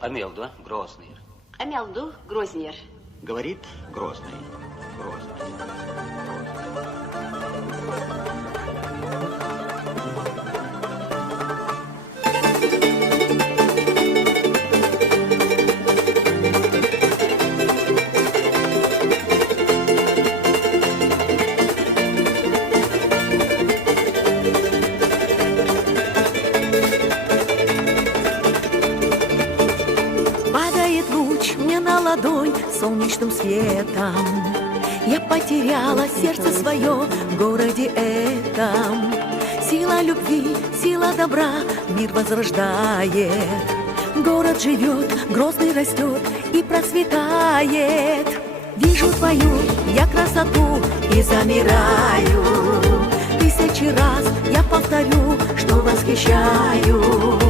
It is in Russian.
Амелду, Грозный. Амелду, Грознер. Говорит Грозный. Грозный. Падает луч мне на ладонь солнечным светом. Я потеряла сердце свое в городе этом. Сила любви, сила добра мир возрождает. Город живет, Грозный растет и процветает. Вижу твою я красоту и замираю. Тысячи раз я повторю, что восхищаюсь.